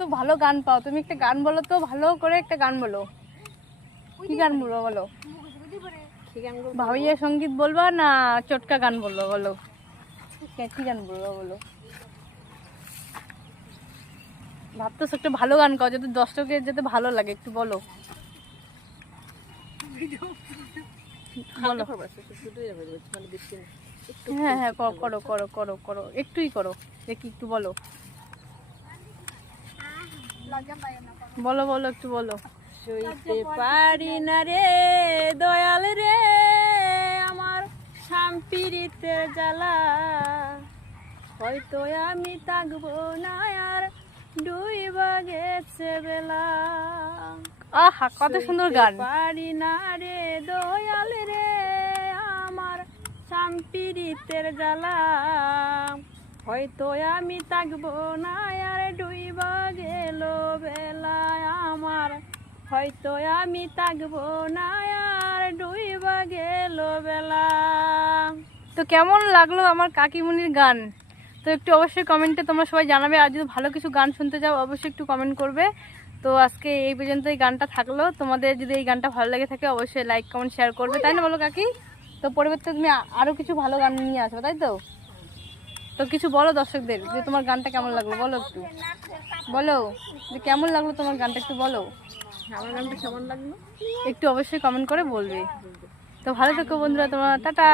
তো ভালো গান পাও, তুমি একটা গান বলো তো, ভালো করে একটা গান বলো। কি গান বলবো বলো? ভাবিয়া সঙ্গীত বলবা না চটকা গান বলবো বলো? কি গান বলবো বলো? ভাবতেছো একটা ভালো গান গাও যাতে দর্শকের যাতে ভালো লাগে, একটু বলো। বলো। হ্যাঁ হ্যাঁ করো করো করো করো, একটুই করো দেখি, একটু বলো বলো বলো একটু বলো। সইতে পারি না রে দয়াল রে আমার শাম্পিরিতের জ্বালা, হয়তো আমি থাকবো না আর ডুইবা গেছে বেলা। আহা কত সুন্দর গান। পারি না রে দয়াল রে আমার শাম্পিরিতের জ্বালা, হয়তো আমি থাকবো না আর ডুইবা গেল বেলা আমার, হয়তো আমি থাকবো না আর ডুইবা গেল বেলা। তো কেমন লাগলো আমার কাকিমুনির গান? তো একটু অবশ্যই কমেন্টে তোমরা সবাই জানাবে, আর যদি ভালো কিছু গান শুনতে চাও অবশ্যই একটু কমেন্ট করবে। তো আজকে এই পর্যন্ত এই গানটা থাকলো, তোমাদের যদি এই গানটা ভালো লেগে থাকে অবশ্যই লাইক কমেন্ট শেয়ার করবে, তাই না বলো কাকি? তো পরিবর্তে তুমি আরও কিছু ভালো গান নিয়ে আসবে, তাই তো? তো কিছু বলো দর্শকদের যে তোমার গানটা কেমন লাগলো, বলো একটু বলো যে কেমন লাগলো তোমার গানটা, একটু বলো। আমার গানটা কেমন লাগলো একটু অবশ্যই কমেন্ট করে বলবে। তো ভালো থেকো বন্ধুরা, তোমার টাটা।